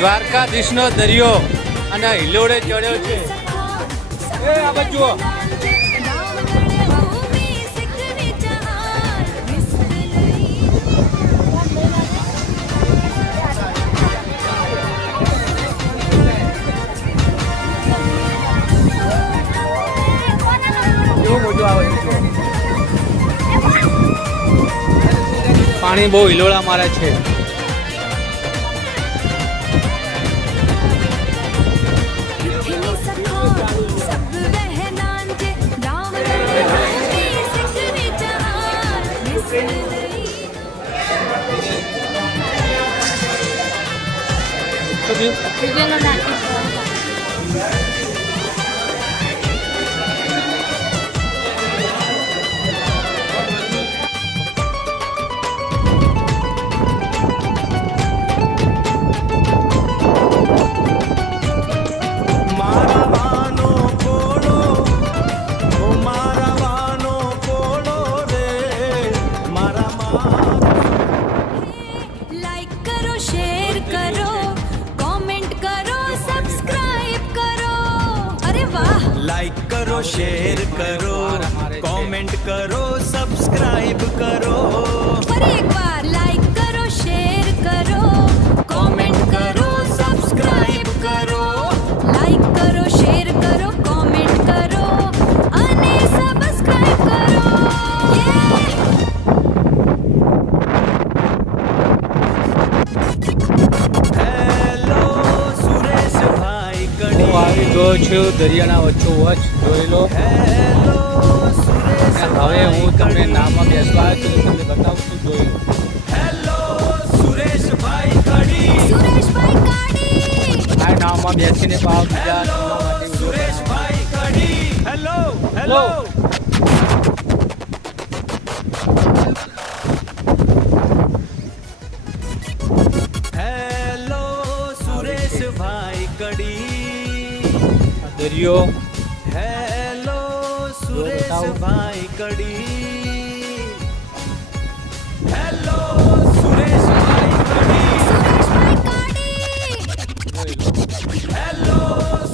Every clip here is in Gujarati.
દ્વારકાધીશનો દરિયો અને હિલોડે ચડ્યો છે. એ આ બાજુ જુઓ. પાણી બહુ હિલોળા મારે છે. लाइक करो शेर करो कमेंट करो सब्सक्राइब करो फरी एक बार लाइक करो शेर करो कमेंट करो सब्सक्राइब करो लाइक करो शेर करो कमेंट करो અને સબસ્ક્રાઇબ કરો. હેલો સુરેશભાઈ કડી હું આવી ગયો છું દરિયાના વચ્ચોવચ. જોઈ લો. હેલો હવે હું તમને નામમાં બેસવા છું, તમને બતાવું છું. જોઈ લો. હેલો સુરેશભાઈ કડી સુરેશભાઈ કાડી આ નામમાં બેસીને પાવ બીજા નામવા માટે સુરેશભાઈ કડી હેલો હેલો હેલો સુરેશભાઈ કડી દરિયો. હેલો સુરેશભાઈ કડી હેલો સુરેશભાઈ કડી સુરેશભાઈ કાડી હેલો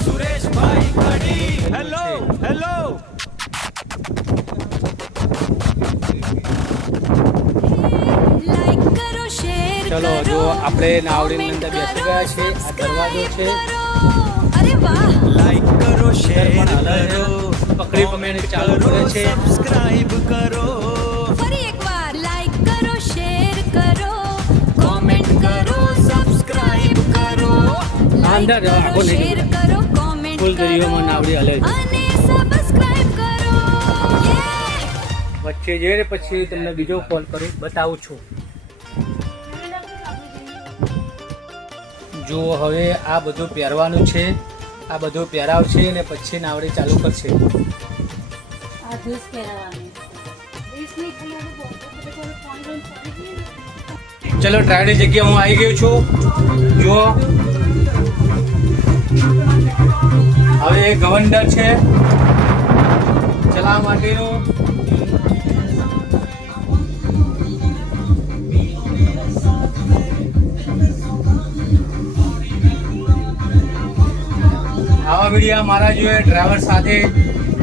સુરેશભાઈ કડી હેલો હેલો લાઈક કરો શેર ચલો જો આપણે નાવડીની અંદર બેસી ગયા છે. આ દરવાજો છે. અરે વાહ લાઈક કરો શેર કરો પકડી પકડીને ચાલુ કરે છે. સબસ્ક્રાઇબ કરો ફરી એકવાર લાઈક કરો શેર કરો કમેન્ટ કરો સબસ્ક્રાઇબ કરો અંદર લાઈક આખો કરો નહીં શેર કરો કમેન્ટ ફૂલ દરિયોમાં કરો નાવડી હલે છે. અને સબસ્ક્રાઇબ કરો. વચ્ચે જઈને પછી તમને બીજો કોલ કરું, બતાવું છું. જો હવે આ બધું પહેરવાનું છે. આ બધું પહેરાવશે ને પછી નાવડી ચાલુ કરશે. ચલો ટ્રાયની જગ્યા હું આવી ગયો છું. જો હવે એ ગવંડર છે ચલાવવા માટેનું. આવા વિડીયો મારા જોઈએ ડ્રાઈવર સાથે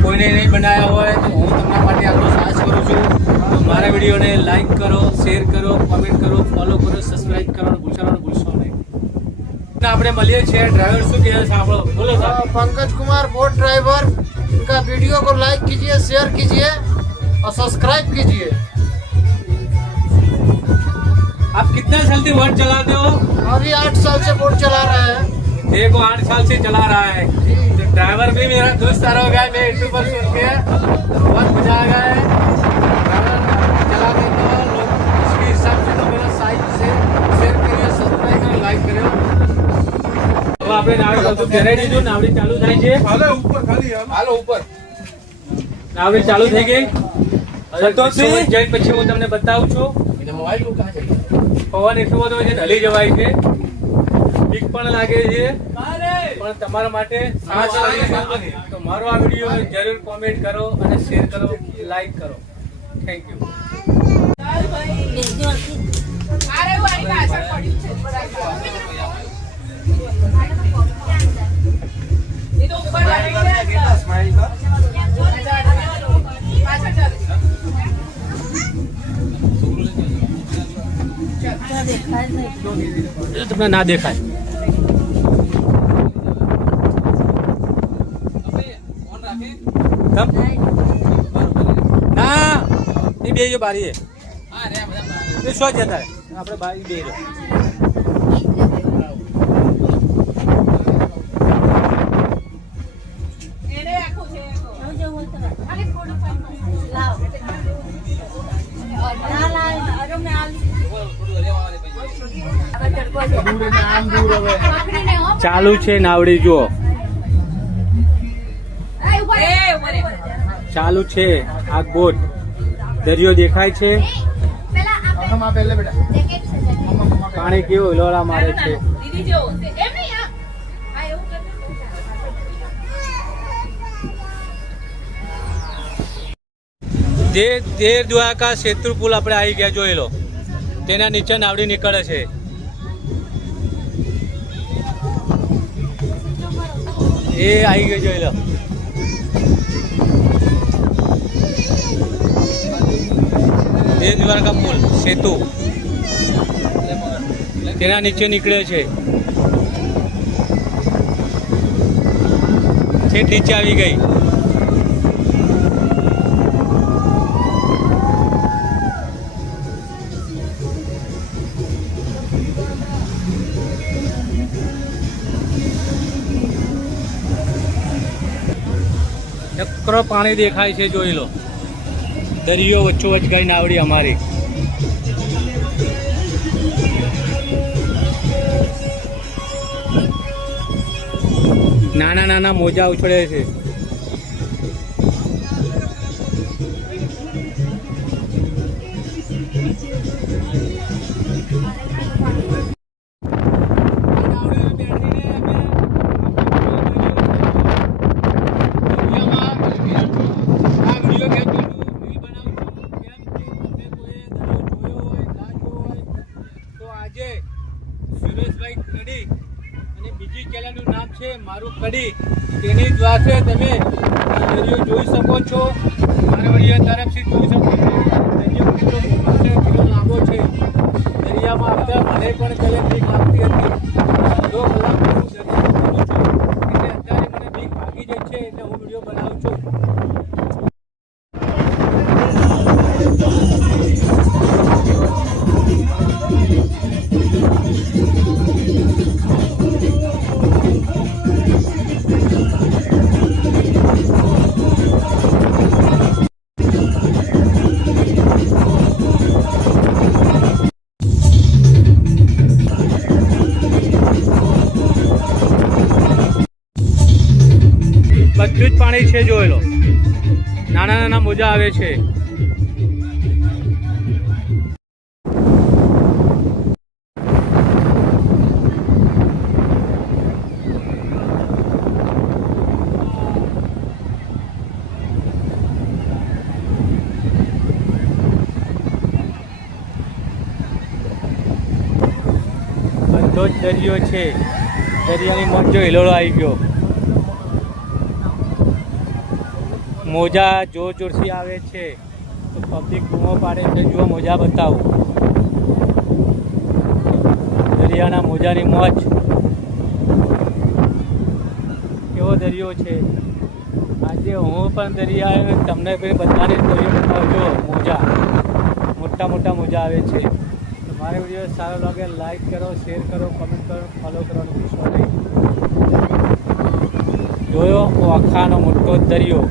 કોઈને નહીં બનાવ્યા હોય તો હું તમારા માટે આટલો સાહસ કરું છું. તો મારા વિડીયોને લાઈક કરો, શેર કરો, કમેન્ટ કરો, ફોલો કરો, સબસ્ક્રાઇબ કરવાનું ભૂલશો નહીં. આપણે મળીએ છીએ. ડ્રાઈવર શું કહે છે સાંભળો. બોલો સાહેબ. पंकज कुमार बोट ड्राइवर, इनका वीडियो को लाइक कीजिए, शेयर कीजिए और सब्सक्राइब कीजिए. आप कितने साल से बोट चलाते हो? अभी 8 साल से बोट चला रहे हैं. देखो 8 साल से चला रहा है. तो ड्राइवर भी मेरा दोस्त हो गया. मैं यूट्यूब पर सुन के बहुत मजा आ गया है. ड्राइवर चलाने को लोग इसके हिसाब से तो मेरा साइड से शेयर करिए, सब्सक्राइब करो, लाइक करो. હવે આપણે નાવડી બધું પહેરાઈ દીધું. નાવડી ચાલુ થાય છે. હાલો ઉપર નાવડી ચાલુ થઈ ગઈ. સંતોષજી જઈને પછી હું તમને બતાવું છું. પવન એટલું બધું છે હલી જવાય છે. બીક પણ લાગે છે પણ તમારા માટે તો મારો આ વિડીયો જરૂર કોમેન્ટ કરો અને શેર કરો, લાઈક કરો. Thank you. તમને ના દેખાય. કેમ? ના એ બે જો બારી એ શું જતા રહે? આપણે બારી બે જો. ચાલુ છે નાવડી જુઓ. ચાલુ છે આ બોટ. દરિયો દેખાય છે. પાણી કેવું લોલા મારે છે. દેર દ્વારકા સેતુ પુલ આપણે આવી ગયા જોઈ લો. તેના નીચે નાવડી નીકળે છે. એ આવી ગયો જોઈ લો. દેર દ્વારકા પુલ સેતુ તેના નીચે નીકળે છે. ઠેઠ નીચે આવી ગઈ. ચક્ર પાણી દેખાય છે જોઈ લો. દરિયો વચ્ચોવચ્ચ ગઈ નાવડી અમારી. નાના નાના મોજા ઉછળે છે. સુરેશભાઈ કડી અને બીજી ચેનલનું નામ છે મારું કડી. તેની દ્વારથી તમે દરિયો જોઈ શકો છો. મારા વિડીયો તરફથી જોઈ શકો છો. દરિયો કેટલો મોટો છે, કેટલો લાંબો છે. દરિયામાં આવતા મને પણ પહેલે બીક લાગતી હતી. 2 કલાક હું દરિયામાં ફરું છું એટલે અત્યારે મને બીક ભાગી જાય છે એટલે હું વિડીયો બનાવું છું. બધું જ પાણી છે જોઈ લો. નાના નાના મોજા આવે છે. બધો જ દરિયો છે. દરિયાની મોજ જો હિલોળો આવી ગયો. મોજા જોર જોરથી આવે છે તો પબ્લિક બૂમો પાડે છે. જુઓ મોજા બતાવું. દરિયાના મોજાની મોજ. કેવો દરિયો છે. આજે હું પણ દરિયા તમને બધાને દરિયો બતાવજો. મોજા મોટા મોટા મોજા આવે છે. મારો વિડીયો સારો લાગે લાઈક કરો, શેર કરો, કમેન્ટ કરો, ફોલો કરવાનું ભૂલશો નહીં. જોયો આખાનો મોટો દરિયો.